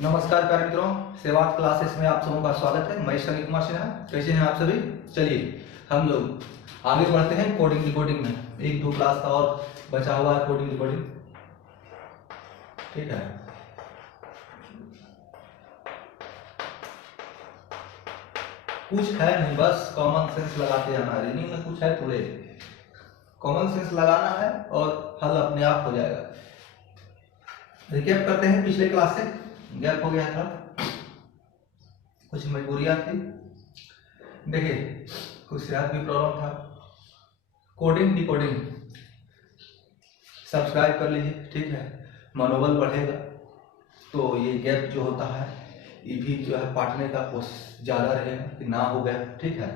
नमस्कार प्यारे मित्रों, सेवात क्लासेस में आप सबों का स्वागत है। मैं शनि कुमार सिन्हा। कैसे हैं आप सभी? चलिए हम लोग आगे बढ़ते हैं कोडिंग डिकोडिंग में। एक दो क्लास का और बचा हुआ है कोडिंग डिकोडिंग, ठीक है। कुछ है नहीं, बस कॉमन सेंस लगाते जाना। रीडिंग में कुछ है थोड़े, कॉमन सेंस लगाना है और हल अपने आप हो जाएगा। रिकैप करते हैं, पिछले क्लास से गैप हो गया था, कुछ मजबूरियां थी। देखिए कुछ सेहत भी प्रॉब्लम था। कोडिंग डिकोडिंग सब्सक्राइब कर लीजिए, ठीक है। मनोबल बढ़ेगा तो ये गैप जो होता है ये भी जो है पाटने का कोशिश ज़्यादा रहेगा कि ना हो गैप, ठीक है।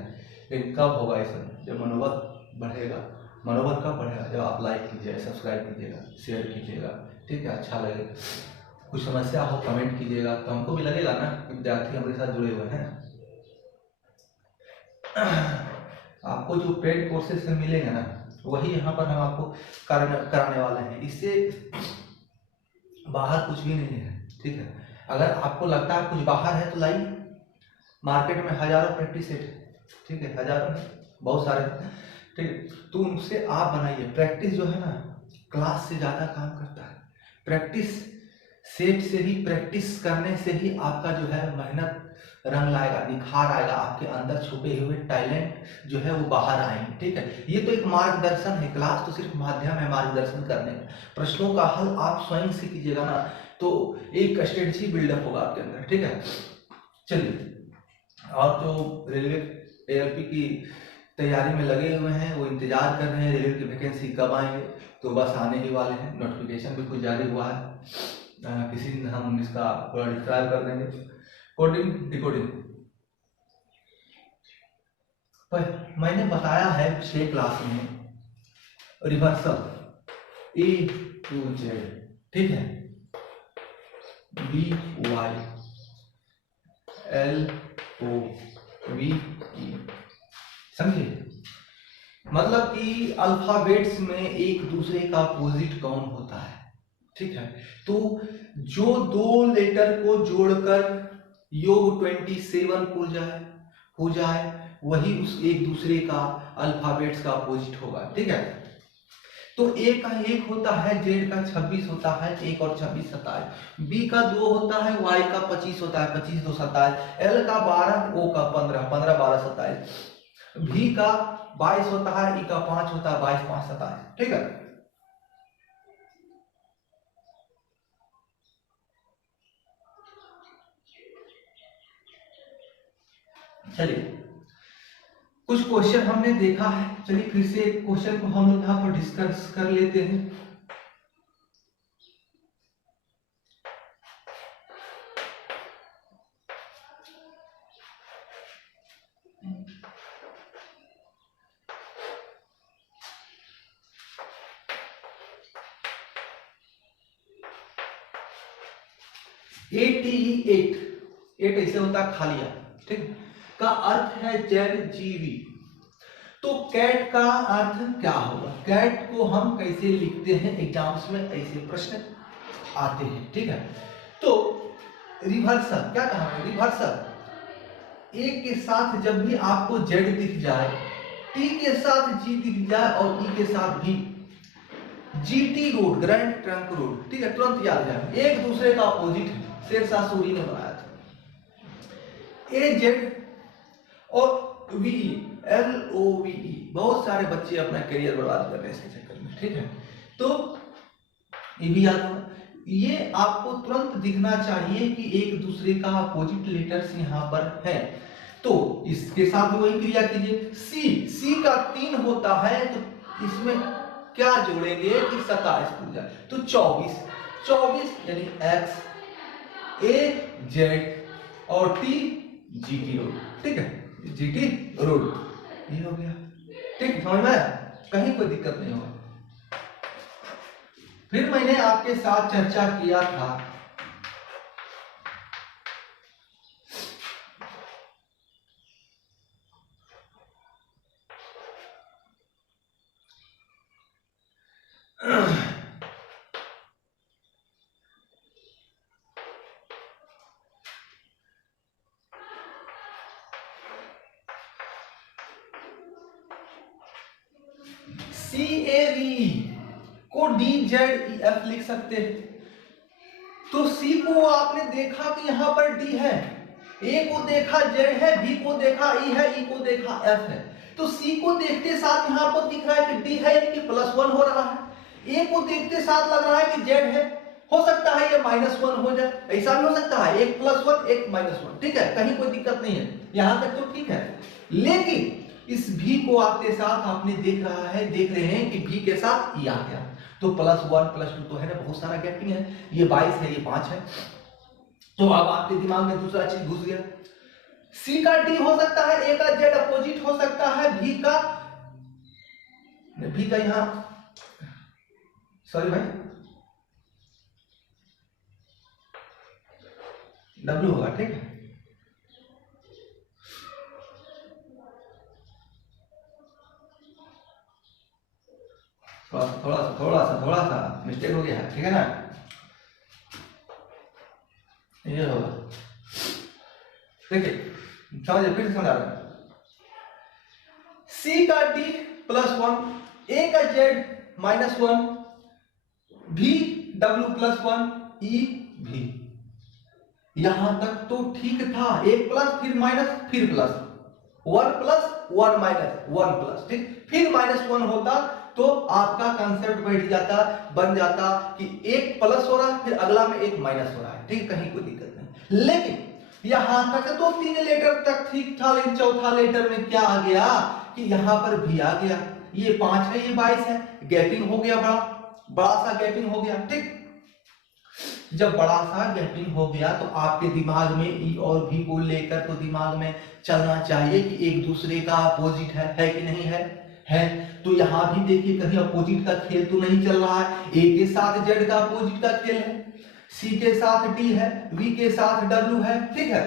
लेकिन कब होगा ये सब? जब मनोबल बढ़ेगा। मनोबल कब बढ़ेगा? जब आप लाइक कीजिएगा, सब्सक्राइब कीजिएगा, शेयर कीजिएगा, ठीक है। अच्छा लगेगा। कुछ समस्या हो कमेंट कीजिएगा तो हमको भी लगेगा ना कि विद्यार्थी हमारे साथ जुड़े हुए हैं। आपको जो पेड कोर्सेज से मिलेगा ना वही यहाँ पर हम आपको कराने वाले हैं। इससे बाहर कुछ भी नहीं है, ठीक है। अगर आपको लगता है कुछ बाहर है तो लाइए। मार्केट में हजारों प्रैक्टिस सेट है, ठीक है। हजारों में बहुत सारे, ठीक है। तो उनसे आप बनाइए। प्रैक्टिस जो है ना क्लास से ज़्यादा काम करता है। प्रैक्टिस सेट से ही, प्रैक्टिस करने से ही आपका जो है मेहनत रंग लाएगा, निखार आएगा, आपके अंदर छुपे हुए टैलेंट जो है वो बाहर आएंगे, ठीक है। ये तो एक मार्गदर्शन है, क्लास तो सिर्फ माध्यम है मार्गदर्शन करने का। प्रश्नों का हल आप स्वयं से कीजिएगा ना तो एक स्ट्रेटजी बिल्डअप होगा आपके अंदर, ठीक है। चलिए, और जो रेलवे एएलपी की तैयारी में लगे हुए हैं वो इंतजार कर रहे हैं रेलवे की वैकेंसी कब आएंगे, तो बस आने ही वाले हैं। नोटिफिकेशन भी कुछ जारी हुआ है, किसी दिन हम इसका पूरा डिस्क्राइब कर देंगे। कोडिंग डिकोडिंग पर मैंने बताया है पिछले क्लास में रिवर्सल ए टू जेड, ठीक है। B Y L O V E, समझे? मतलब कि अल्फाबेट्स में एक दूसरे का अपोजिट कौन होता है, ठीक है। तो जो दो लेटर को जोड़कर योग 27 हो जाए वही उस एक दूसरे का अल्फाबेट्स का अपोजिट होगा, ठीक है। तो ए का 1 होता है, जेड का 26 होता है, 1 और 26 27। बी का 2 होता है, वाई का 25 होता है, 25 2 27। एल का 12, ओ का 15, 15 12 27। भी का 22 होता है, ई का 5 होता है, 22 5 27, ठीक है। चलिए कुछ क्वेश्चन हमने देखा है, चलिए फिर से एक क्वेश्चन को हम लोग यहाँ पर डिस्कस कर लेते हैं। एट ऐसे होता है खालिया, ठीक, का अर्थ है जेड जीवी। तो कैट का अर्थ क्या होगा? कैट को हम कैसे लिखते हैं? एग्जाम्स में ऐसे प्रश्न आते हैं, ठीक है। तो रिवर्सल क्या कहा है? रिवर्सल ए के साथ जब भी आपको जेड दिख जाए, टी के साथ जी दिख जाए और ई के साथ भी, GT road, grand trunk road, ठीक है, तुरंत याद जाए। एक दूसरे का अपोजिट है, शेरशाह सूरी ने बनाया था। ए जेड और वीई, एल ओ वीई, बहुत सारे बच्चे अपना करियर बर्बाद कर रहे हैं इसके चक्कर में, ठीक है। तो ये भी याद होगा। ये आपको तुरंत दिखना चाहिए कि एक दूसरे का अपोजिट लेटर्स यहाँ पर है। तो इसके साथ वही क्रिया कीजिए। सी का 3 होता है तो इसमें क्या जोड़ेंगे कि 27 पूजा, तो 24 यानी एक्स, ए जेड और टी जीटी रोड, ठीक है। जीटी रोड ये हो गया, ठीक, समझ में आया? कहीं कोई दिक्कत नहीं होगा। फिर मैंने आपके साथ चर्चा किया था CAVE को DZEF लिख सकते हैं। तो C को आपने देखा कि यहां पर D है, A को देखा Z है, B को देखा E है, E को देखा F है। तो C को देखते साथ यहां पर दिख रहा है कि D है, यानी कि +1 हो रहा है। A को देखते साथ लग रहा है कि Z है, हो सकता है ये -1 हो जाए, ऐसा भी हो सकता है, एक +1 एक -1, ठीक है, कहीं कोई दिक्कत नहीं है, यहां तक तो ठीक है। लेकिन इस V को आते साथ आपने देख रहे हैं कि V के साथ E आ गया, तो +1 +2 तो है ना, बहुत सारा गैपिंग है, ये 22 है, ये 5 है। तो अब आपके दिमाग में दूसरा चीज घुस गया, C का D हो सकता है, A का Z अपोजिट हो सकता है, V का यहां, सॉरी भाई, W होगा, ठीक है। थोड़ा सा मिस्टेक हो गया, ठीक है ना, ये होगा, देखिए समझिए, फिर समझा रहा हूं। C का D +1, A का Z -1, V W +1, E V, यहां तक तो ठीक था, एक प्लस फिर माइनस फिर प्लस, 1 प्लस 1 माइनस 1 प्लस, ठीक, फिर -1 होता तो आपका कंसेप्ट बैठ जाता, बन जाता कि एक प्लस हो रहा है, फिर अगला में एक माइनस हो रहा है, ठीक, कहीं कोई दिक्कत नहीं। लेकिन यहां तक तो 3 लेटर तक ठीक था, लेकिन चौथा लेटर में क्या आ गया कि यहां पर भी आ गया, ये 5 है, ये 22 है, गैपिंग हो गया, बड़ा सा गैपिंग हो गया, ठीक। जब बड़ा सा गैपिंग हो गया तो आपके दिमाग में ई और भी को लेकर तो दिमाग में चलना चाहिए कि एक दूसरे का अपोजिट है कि नहीं है। तो यहां भी देखिए कहीं अपोजिट का खेल तो नहीं चल रहा है, ए के साथ जेड का अपोजिट का खेल है, सी के साथ डी है, वी के साथ डब्ल्यू है, ठीक है।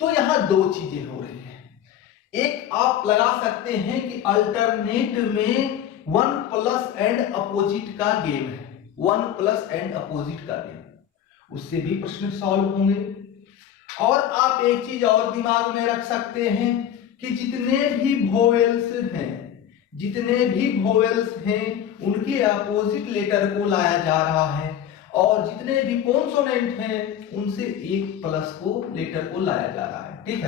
तो यहां दो चीजें हो रही है, एक आप लगा सकते हैं कि अल्टरनेट में 1 प्लस एंड अपोजिट का गेम है, 1 प्लस एंड अपोजिट का गेम, उससे भी प्रश्न सॉल्व होंगे। और आप एक चीज और दिमाग में रख सकते हैं कि जितने भी वोवेल्स हैं उनके अपोजिट लेटर को लाया जा रहा है, और जितने भी कॉन्सोनेंट हैं उनसे एक प्लस को लेटर को लाया जा रहा है, ठीक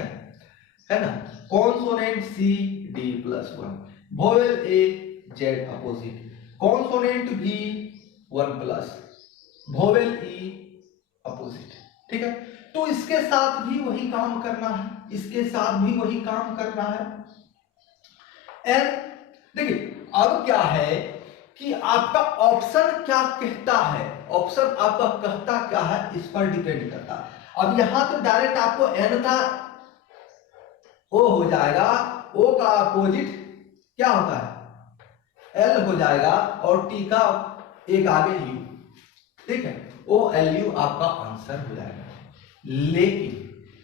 है ना। कॉन्सोनेंट सी डी +1, वोवेल ए जेड अपोजिट, कॉन्सोनेंट भी 1 प्लस, वोवेल ई अपोजिट, ठीक है। तो इसके साथ भी वही काम करना है, इसके साथ भी वही काम करना है। एंड देखिए अब क्या है कि आपका ऑप्शन क्या कहता है, ऑप्शन आपका कहता क्या है इस पर डिपेंड करता है। अब यहां तो डायरेक्ट आपको एन का ओ हो जाएगा, ओ का अपोजिट क्या होता है एल हो जाएगा, और टी का एक आगे यू, ठीक है, ओ एल यू आपका आंसर हो जाएगा।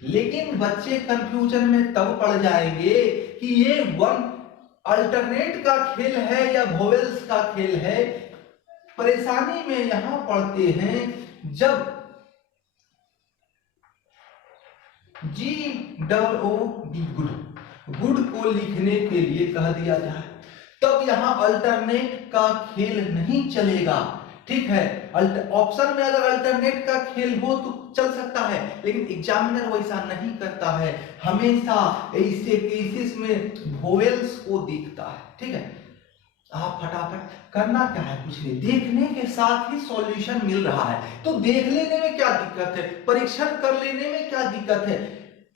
लेकिन बच्चे कंफ्यूजन में तब पड़ जाएंगे कि ये 1 अल्टरनेट का खेल है या वोवेल्स का खेल है। परेशानी में यहां पड़ते हैं जब जी डबल ओ डी गुड को लिखने के लिए कह दिया जाए, तब यहां अल्टरनेट का खेल नहीं चलेगा, ठीक है। ऑप्शन में अगर अल्टरनेट का खेल हो तो चल सकता है, लेकिन एग्जामिनर वैसा नहीं करता है, हमेशा ऐसे केसेस में वोवेल्स को देखता है, ठीक है। आप फटाफट करना क्या है, कुछ नहीं, देखने के साथ ही सॉल्यूशन मिल रहा है, तो देख लेने में क्या दिक्कत है, परीक्षण कर लेने में क्या दिक्कत है।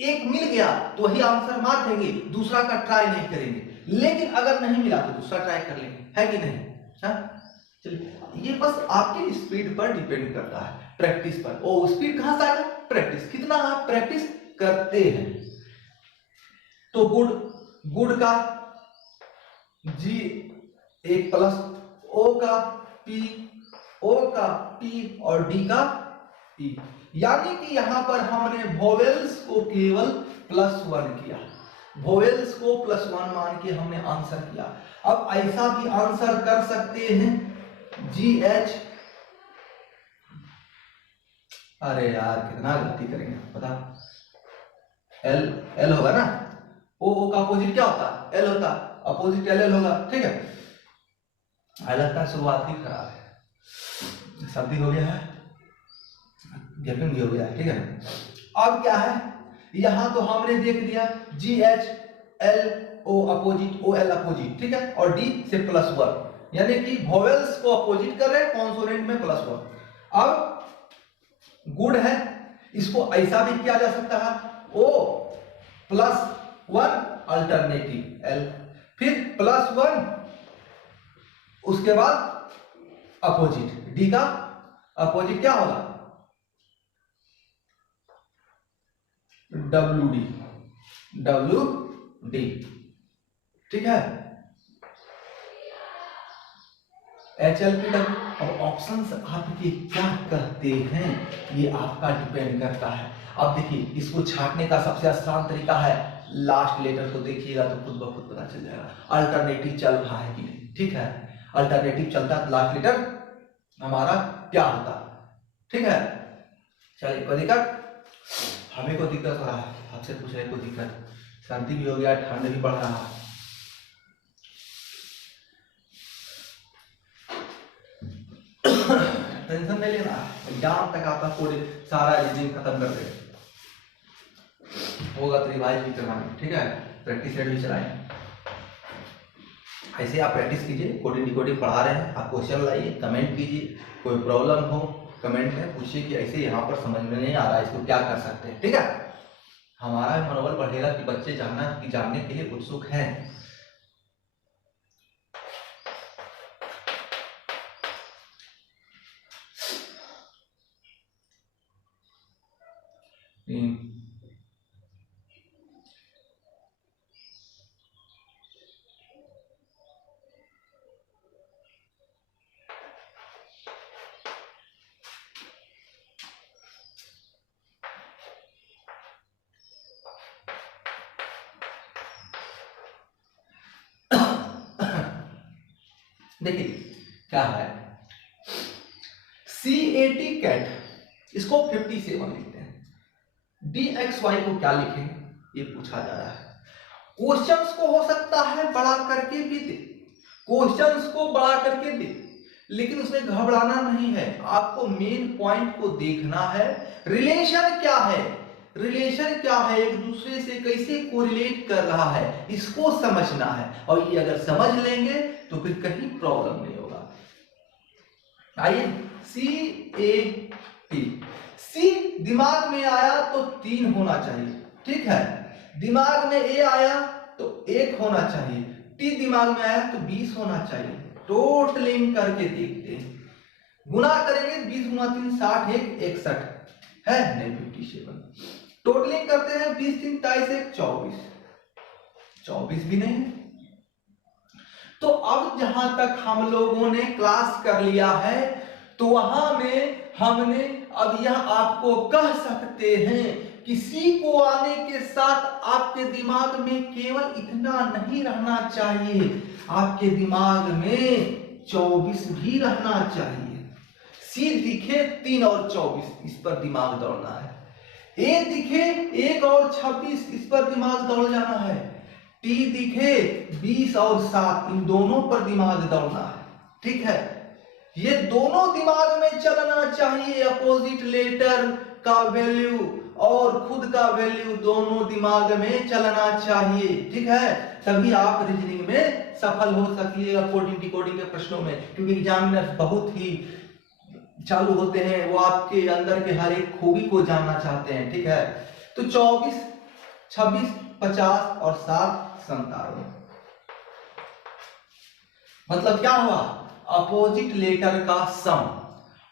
एक मिल गया तो वही आंसर मार देंगे, दूसरा का ट्राई नहीं करेंगे, लेकिन अगर नहीं मिला तो दूसरा ट्राई कर लेंगे, है कि नहीं। हाँ चलिए, ये बस आपके स्पीड पर डिपेंड करता है, प्रैक्टिस पर। ओ स्पीड कहां से आएगा, प्रैक्टिस, कितना आप प्रैक्टिस करते हैं। तो गुड का जी एक प्लस, ओ का पी और डी का ई, यानी कि यहां पर हमने वोवेल्स को केवल +1 किया, वोवेल्स को +1 मान के हमने आंसर किया। अब ऐसा भी आंसर कर सकते हैं GH, अरे यार कितना गलती करेंगे पता, एल होगा ना, ओ का अपोजिट क्या होता है एल होता, अपोजिट एल होगा, ठीक है। लगता है शुरुआत ही खराब है, सर्दी हो गया है, गैपिंग भी हो गया है, ठीक है। अब क्या है, यहां तो हमने देख लिया GHLO अपोजिट, OL अपोजिट, ठीक है, और D से +1, यानी कि वोवेल्स को अपोजिट कर रहे हैं, कॉन्सोनेंट में +1। अब गुड है, इसको ऐसा भी किया जा सकता है, O+1 अल्टरनेटिव L, फिर +1 उसके बाद अपोजिट, D का अपोजिट क्या होगा, WD, ठीक है, HLPW। अब ऑप्शंस आपके क्या कहते हैं ये आपका डिपेंड करता है। अब देखिए, इसको छांटने का सबसे आसान तरीका है, लास्ट लेटर को देखिएगा तो खुद ब खुद पता चल जाएगा अल्टरनेटिव चल रहा है कि नहीं, ठीक है। अल्टरनेटिव चलता है, लास्ट लेटर हमारा क्या होता है, ठीक है। चलिए, कोई दिक्कत, हमें को दिक्कत हो रहा है, आपसे पूछ रहे को दिक्कत, सर्दी भी हो गया, ठंड भी बढ़ रहा है। टेंशन नहीं लेना, एग्जाम तक आपका कोड सारा रीजनिंग खत्म कर देगा, होगा तो रिवाइज भी करवाएंगे, ठीक है, प्रैक्टिस सेट भी चलाएंगे। ऐसे आप प्रैक्टिस कीजिए, कोडिंग डिकोडिंग पढ़ा रहे हैं, आप क्वेश्चन लाइए, कमेंट कीजिए, कोई प्रॉब्लम हो कमेंट में पूछिए कि ऐसे यहाँ पर समझ में नहीं आ रहा है, इसको क्या कर सकते हैं, ठीक है। हमारा मनोबल बढ़ेगा कि बच्चे जानने के लिए उत्सुक हैं। देखिए क्या है, CAT कैट, इसको 57 लिखते हैं, DXY को क्या लिखेंगे ये पूछा जा रहा है। क्वेश्चंस को हो सकता है बड़ा करके भी दे, क्वेश्चंस को बड़ा करके दे, लेकिन उसमें घबराना नहीं है, आपको मेन पॉइंट को देखना है। रिलेशन क्या है, रिलेशन क्या है, एक दूसरे से कैसे कोरिलेट कर रहा है, इसको समझना है, और ये अगर समझ लेंगे तो फिर कहीं प्रॉब्लम नहीं होगा। आइए, CAT, C दिमाग में आया तो 3 होना चाहिए, ठीक है, दिमाग में A आया तो 1 होना चाहिए, T दिमाग में आया तो 20 होना चाहिए। टोटलिंग करके देखते हैं, गुना करेंगे 20 गुना 3 60, 1 61 है, नहीं 57। टोटलिंग करते हैं 20 3 23 1 24, 24 भी नहीं है। तो अब जहां तक हम लोगों ने क्लास कर लिया है, तो वहां में हमने अब यह आपको कह सकते हैं कि C को आने के साथ आपके दिमाग में केवल इतना नहीं रहना चाहिए, आपके दिमाग में 24 भी रहना चाहिए। C दिखे 3 और 24, इस पर दिमाग दौड़ना है। A दिखे 1 और 26, इस पर दिमाग दौड़ जाना है। T दिखे 20 और 7, इन दोनों पर दिमाग दौड़ना है, ठीक है। ये दोनों दिमाग में चलना चाहिए, अपोजिट लेटर का वैल्यू और खुद का वैल्यू दोनों दिमाग में चलना चाहिए, ठीक है, तभी आप रीजनिंग में सफल हो सकिएगा कोडिंग डिकोडिंग के प्रश्नों में, क्योंकि एग्जामिनर बहुत ही चालू होते हैं, वो आपके अंदर के हर एक खूबी को जानना चाहते हैं, ठीक है। तो 24 26 50 और 7 57, मतलब क्या हुआ, अपोजिट लेटर का सम,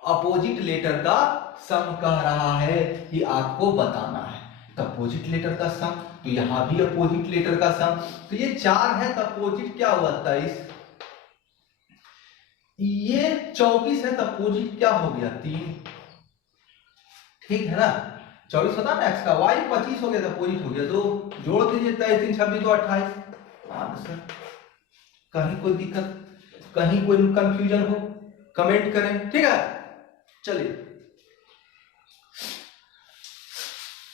अपोजिट लेटर का सम कह रहा है कि आपको बताना है। तो अपोजिट लेटर का सम, तो यहां भी अपोजिट लेटर का सम, तो ये 4 है, तो अपोजिट क्या हुआ 23, ये 24 है, तो अपोजिट क्या हो गया 3, ठीक है ना। 24 होता ना x का, y 25 हो गया, तो अपोजिट हो गया 2, जोड़ दीजिए 23 3 26 2 28। आंसर। कहीं कोई दिक्कत, कहीं कोई कंफ्यूजन हो कमेंट करें, ठीक है। चलिए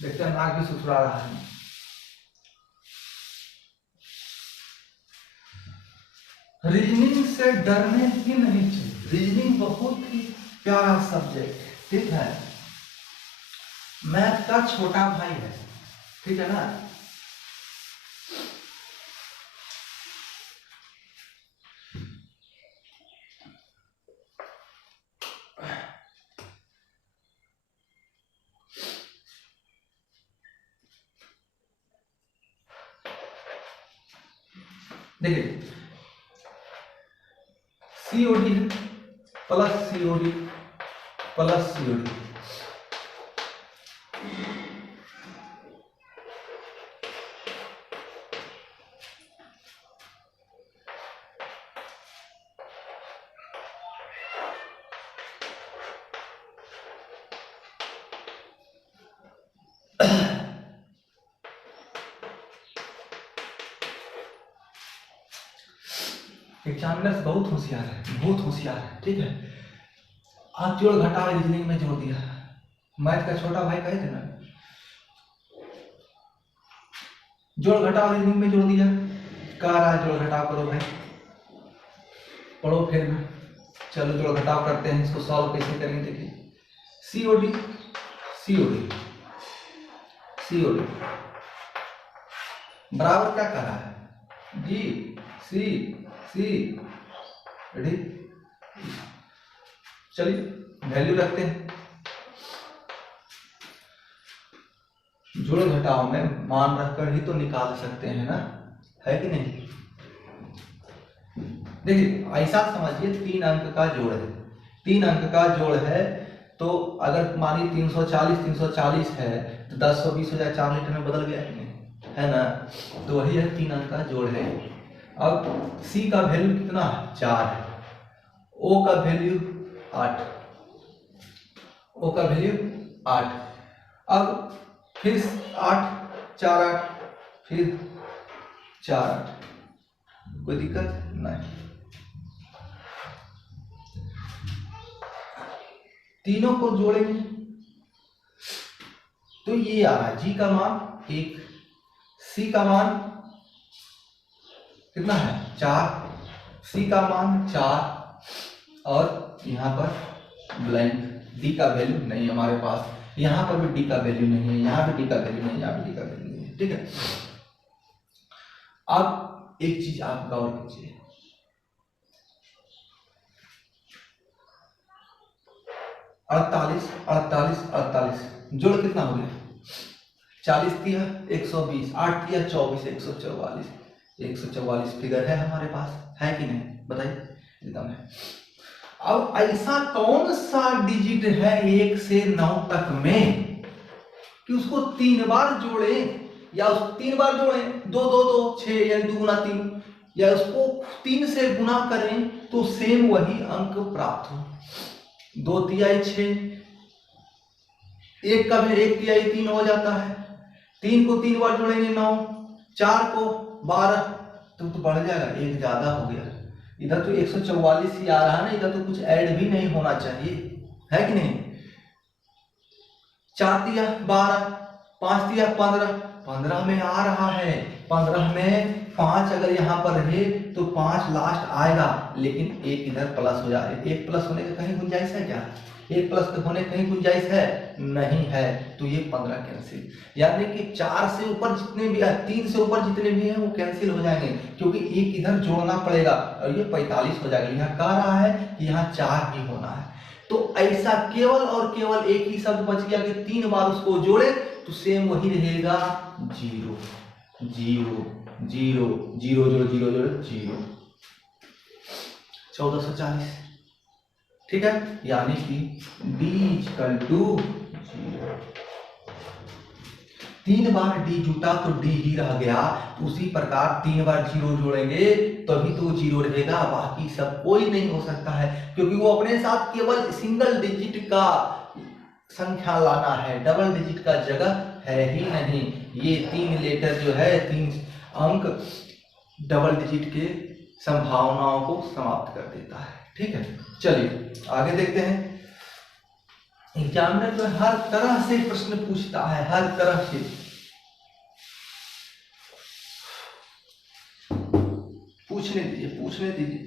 देखते हैं, नाक भी सुसुरा रहा है। रीजनिंग से डरने ही नहीं चाहिए। रीजनिंग बहुत ही प्यारा सब्जेक्ट, ठीक है, मैथ का छोटा भाई है, ठीक है ना। देखिए COD plus COD plus COD, examiners बहुत होशियार है, बहुत होशियार है, ठीक है। आप जोड़ घटाव रीजनिंग में जोड़ दिया, मैथ का छोटा भाई कहे थे ना, जोड़ घटाव रीजनिंग में जोड़ दिया, कह रहा है जोड़ घटाव करो भाई, पढ़ो फिर में। चलो जोड़ घटाव करते हैं, इसको सॉल्व कैसे करेंगे देखिए। सीओडी सीओडी सीओडी बराबर क्या कर रहा है, डी सी सी डी। चलिए वैल्यू रखते हैं, जोड़ घटाव में मान रखकर ही तो निकाल सकते हैं ना, है कि नहीं। देखिए ऐसा समझिए 3 अंक का जोड़ है, 3 अंक का जोड़ है, तो अगर मानिए 340 है तो 10 100 20 हो जाए, 4 लीटर में बदल गया है ना, तो वही है 3 अंक का जोड़ है। अब C का वैल्यू कितना है, 4 है, O का वैल्यू 8, O का वैल्यू 8, अब फिर 8 4 8 फिर 4 8, कोई दिक्कत नहीं। तीनों को जोड़ेंगे तो ये आ रहा है, G का मान 1, C का मान कितना है 4, C का मान 4, और यहाँ पर ब्लैंक, D का वैल्यू नहीं हमारे पास, यहाँ पर भी D का वैल्यू नहीं है, यहाँ भी D का वैल्यू नहीं है, यहाँ भी D का वैल्यू नहीं है, ठीक है। अब एक चीज आप गौर कीजिए, अड़तालीस 48 जोड़ कितना हो गया, 40 दिया 120, 8 दिया 24, 144 फिगर है हमारे पास, है कि नहीं बताइए, एकदम है। अब ऐसा कौन सा डिजिट है 1 से 9 तक में कि उसको 3 बार जोड़े, या उसको 3 बार जोड़े, 2 2 2 6 या 2 गुना 3, या उसको 3 से गुना करें तो सेम वही अंक प्राप्त हो। 2 तिहाई 6, 1 का भी 1 तिहाई 3 हो जाता है, 3 को 3 बार जोड़ेंगे 9, 4 को 12, तो बढ़ जाएगा, 1 ज्यादा हो गया, इधर तो 144 ही आ रहा है ना, इधर तो कुछ ऐड भी नहीं होना चाहिए, है कि नहीं। 4 तिया 12, 5 तिया 15, 15 में आ रहा है, 15 में 5 अगर यहाँ पर रहे तो 5 लास्ट आएगा, लेकिन 1 इधर प्लस हो जाए, 1 प्लस होने का कहीं गुंजाइश है क्या, 1 प्लस होने कहीं गुंजाइश है नहीं है, तो ये 15 कैंसिल, यानी कि 4 से ऊपर जितने भी है, 3 से ऊपर जितने भी हैं वो कैंसिल हो जाएंगे, क्योंकि 1 इधर जोड़ना पड़ेगा, और ये 45 हो जाएगा। यहाँ कह रहा है कि यहाँ 4 ही होना है, तो ऐसा केवल और केवल एक ही शब्द बच गया कि 3 बार उसको जोड़े तो सेम वही रहेगा, 0 0 0 0 0 0 0 1440, ठीक है, यानी कि D = 0। 3 बार D जुटा तो D ही रह गया, उसी प्रकार 3 बार 0 जोड़ेंगे तभी तो 0 रहेगा, बाकी सब कोई नहीं हो सकता है, क्योंकि वो अपने साथ केवल सिंगल डिजिट का संख्या लाना है, डबल डिजिट का जगह है ही नहीं। ये 3 लेटर जो है, 3 अंक डबल डिजिट के संभावनाओं को समाप्त कर देता है, ठीक है। चलिए आगे देखते हैं। एग्जामिनर जो हर तरह से प्रश्न पूछता है, हर तरह से पूछने पूछने दीजिए।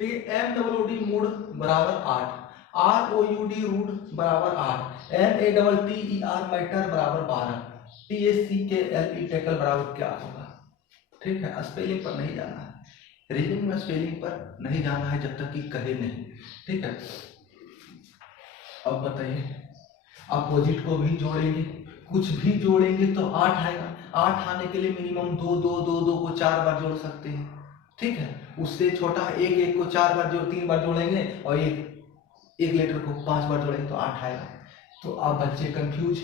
देखिए M double O D mood बराबर 8, R O U D route बराबर 8, M A double T E R matter बराबर 12, टी एस सी के एल ई टेकल बराबर क्या होगा। ठीक है, स्पेलिंग पर नहीं जाना है, रीडिंग में स्पेलिंग पर नहीं जाना है जब तक कि कहे नहीं। ठीक है, अब बताइए अपोजिट को भी जोड़ेंगे, कुछ भी जोड़ेंगे तो 8 आएगा। 8 आने के लिए मिनिमम 2 2 2 2 को 4 बार जोड़ सकते हैं। ठीक है, उससे छोटा 1 1 को 4 बार जोड़ 3 बार जोड़ेंगे और एक लेटर को 5 बार जोड़ेंगे तो 8 आएगा। तो आप बच्चे कंफ्यूज,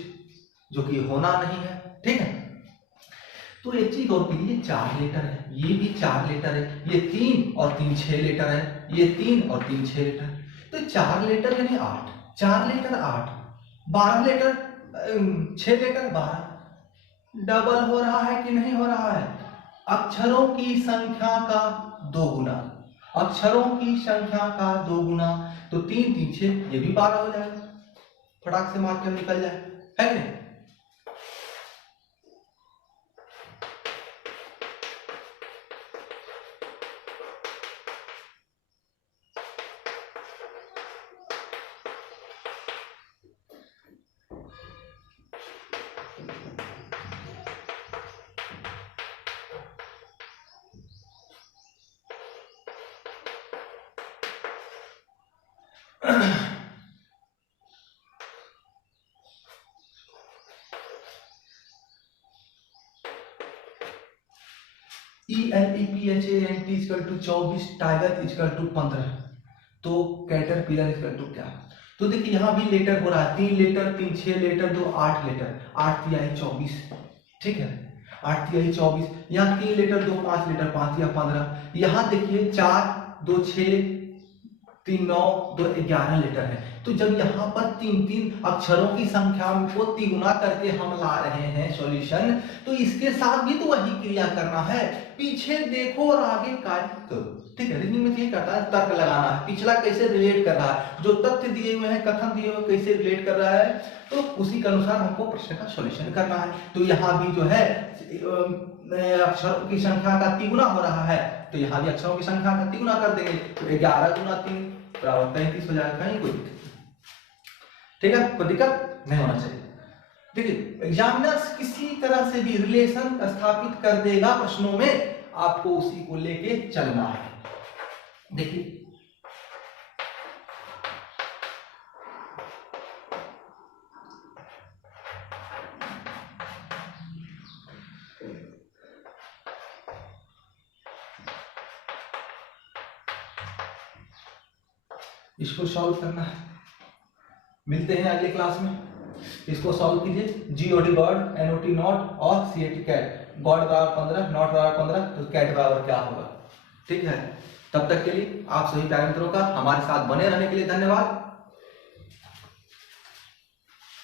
जो कि होना नहीं है। ठीक है, तो एक चीज और कीजिए, ये 4 लेटर है, ये भी 4 लेटर है, ये 3 और 3 6 लेटर है, ये 3 और 3 6 लेटर, तो 4 लेटर यानी 8, 4 लेटर 8, 12 लेटर 6 लेटर 12, डबल हो रहा है कि नहीं हो रहा है। अक्षरों की संख्या का 2 गुना, अक्षरों की संख्या का 2 गुना, तो 3 3 6 ये भी 12 हो जाएगा, फटाक से मार के निकल जाए, है कि नहीं। ELEPHANT equal to 24, tiger equal to 15, तो कैटरपिलर इक्वल टू क्या। तो देखिए यहाँ भी लेटर हो रहा है, 3 लेटर 3 6 लेटर 2 8 लेटर, 8 तिहाई 24। ठीक है, 8 तिहाई 24, यहाँ 3 लेटर 2 5 लेटर, 5 या 15। यहाँ देखिए 4 2 6 3 9 2 11 लेटर है। तो जब यहाँ पर 3 3 अक्षरों की संख्या को तिगुना करके हम ला रहे हैं सॉल्यूशन, तो इसके साथ भी तो वही क्रिया करना है, पीछे देखो और आगे कार्य करो। ठीक है, रीजनिंग में ये कहता है तर्क लगाना है, पिछला कैसे रिलेट कर रहा है, जो तथ्य दिए हुए हैं कथन दिए हुए कैसे रिलेट कर रहा है, तो उसी के अनुसार हमको प्रश्न का सॉल्यूशन करना है। तो यहाँ भी जो है अक्षरों की संख्या का तिगुना हो रहा है, तो यहाँ भी अक्षरों की संख्या का तिगुना कर देंगे, तो 11 गुना 3 बराबर 35 हो जाएगा। कहीं कोई दिक्कत, ठीक है, कोई दिक्कत नहीं होना चाहिए। देखिए एग्जामिनर्स किसी तरह से भी रिलेशन स्थापित कर देगा प्रश्नों में, आपको उसी को लेके चलना है। देखिए इसको सॉल्व करना है, मिलते हैं अगले क्लास में। इसको सॉल्व कीजिए, GOD गॉड, NOT नॉट और CAT कैट। गॉड बराबर 15, नॉट बराबर 15, तो कैट बराबर क्या होगा। ठीक है, तब तक के लिए आप सभी प्यारे मित्रों का हमारे साथ बने रहने के लिए धन्यवाद।